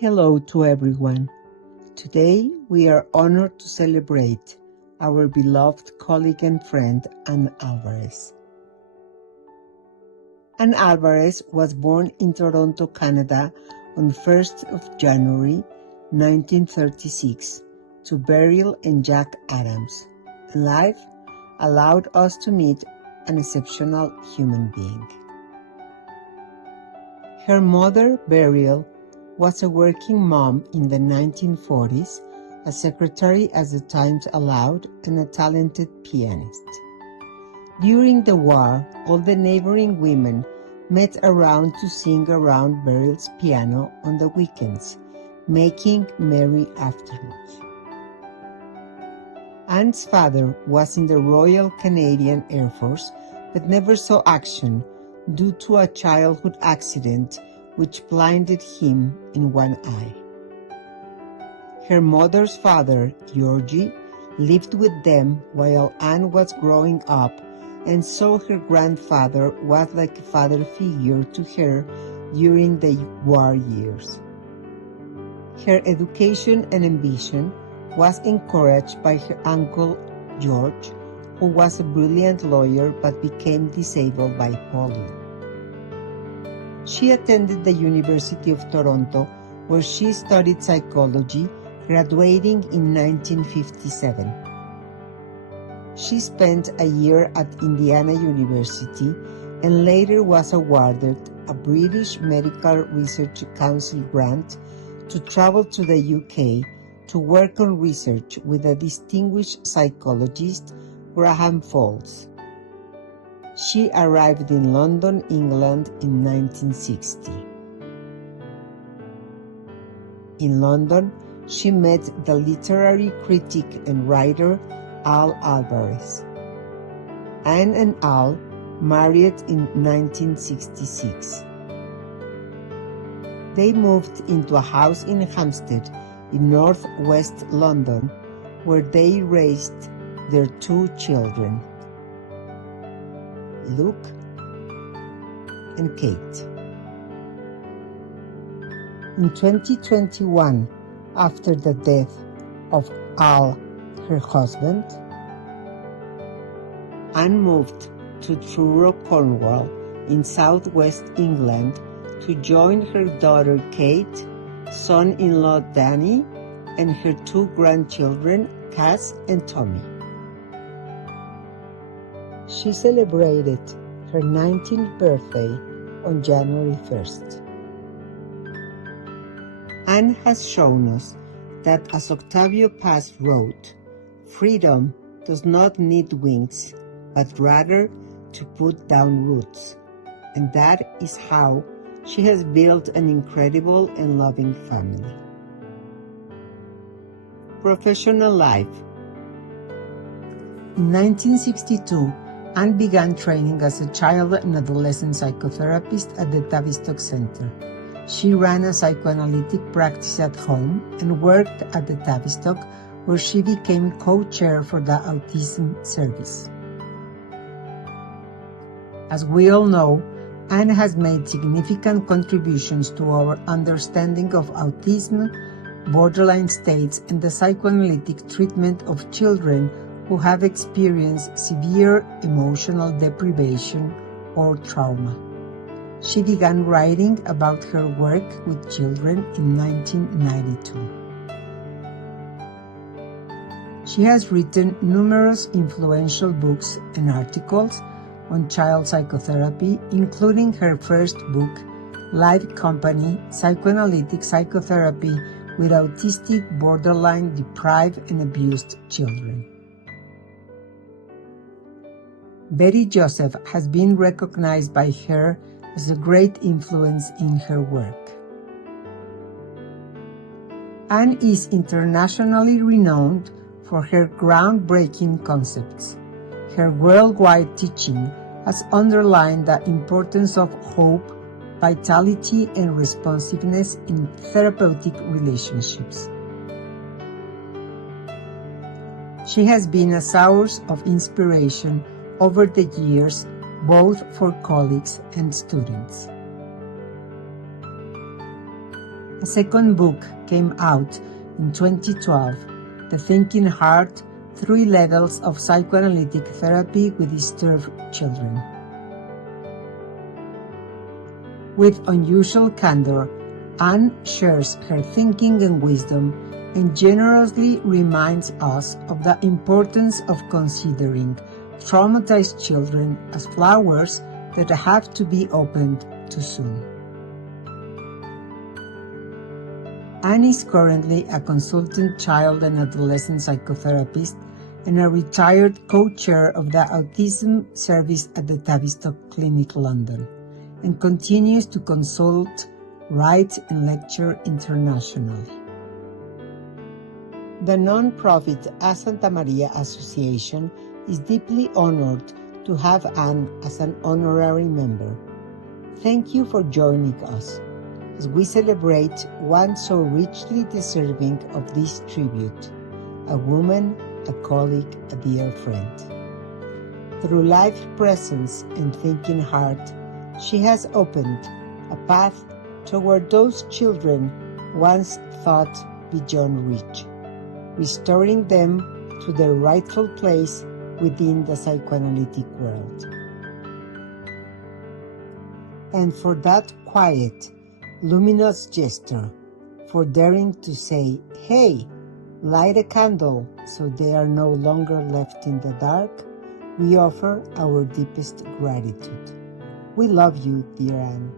Hello to everyone. Today we are honored to celebrate our beloved colleague and friend, Anne Alvarez. Anne Alvarez was born in Toronto, Canada on 1st of January 1936 to Beryl and Jack Adams. Life allowed us to meet an exceptional human being. Her mother, Beryl, was a working mom in the 1940s, a secretary as the times allowed, and a talented pianist. During the war, all the neighboring women met around to sing around Beryl's piano on the weekends, making merry afternoons. Anne's father was in the Royal Canadian Air Force, but never saw action due to a childhood accident which blinded him in one eye. Her mother's father, Georgie, lived with them while Anne was growing up, and so her grandfather was like a father figure to her during the war years. Her education and ambition was encouraged by her uncle, George, who was a brilliant lawyer but became disabled by polio. She attended the University of Toronto, where she studied psychology, graduating in 1957. She spent a year at Indiana University and later was awarded a British Medical Research Council grant to travel to the UK to work on research with a distinguished psychologist, Graham Folds. She arrived in London, England in 1960. In London, she met the literary critic and writer Al Alvarez. Anne and Al married in 1966. They moved into a house in Hampstead in northwest London, where they raised their two children, Luke and Kate. In 2021, after the death of Al, her husband, Anne moved to Truro, Cornwall, in southwest England to join her daughter Kate, son-in-law Danny, and her two grandchildren, Cass and Tommy. She celebrated her 19th birthday on January 1st. Anne has shown us that, as Octavio Paz wrote, freedom does not need wings, but rather to put down roots. And that is how she has built an incredible and loving family. Professional life. In 1962, Anne began training as a child and adolescent psychotherapist at the Tavistock Center. She ran a psychoanalytic practice at home and worked at the Tavistock, where she became co-chair for the Autism Service. As we all know, Anne has made significant contributions to our understanding of autism, borderline states, and the psychoanalytic treatment of children who have experienced severe emotional deprivation or trauma. She began writing about her work with children in 1992. She has written numerous influential books and articles on child psychotherapy, including her first book, Live Company: Psychoanalytic Psychotherapy with Autistic, Borderline, Deprived, and Abused Children. Betty Joseph has been recognized by her as a great influence in her work. Anne is internationally renowned for her groundbreaking concepts. Her worldwide teaching has underlined the importance of hope, vitality, and responsiveness in therapeutic relationships. She has been a source of inspiration over the years, both for colleagues and students. A second book came out in 2012, The Thinking Heart: 3 Levels of Psychoanalytic Therapy with Disturbed Children. With unusual candor, Anne shares her thinking and wisdom and generously reminds us of the importance of considering traumatized children as flowers that have to be opened too soon. Anne is currently a consultant child and adolescent psychotherapist and a retired co-chair of the Autism Service at the Tavistock Clinic, London, and continues to consult, write, and lecture internationally. The non-profit A-SANTAMARÍA Association is deeply honored to have Anne as an honorary member. Thank you for joining us as we celebrate one so richly deserving of this tribute, a woman, a colleague, a dear friend. Through life presence and thinking heart, she has opened a path toward those children once thought beyond reach, restoring them to their rightful place within the psychoanalytic world. And for that quiet, luminous gesture, for daring to say, "Hey, light a candle so they are no longer left in the dark," we offer our deepest gratitude. We love you, dear Anne.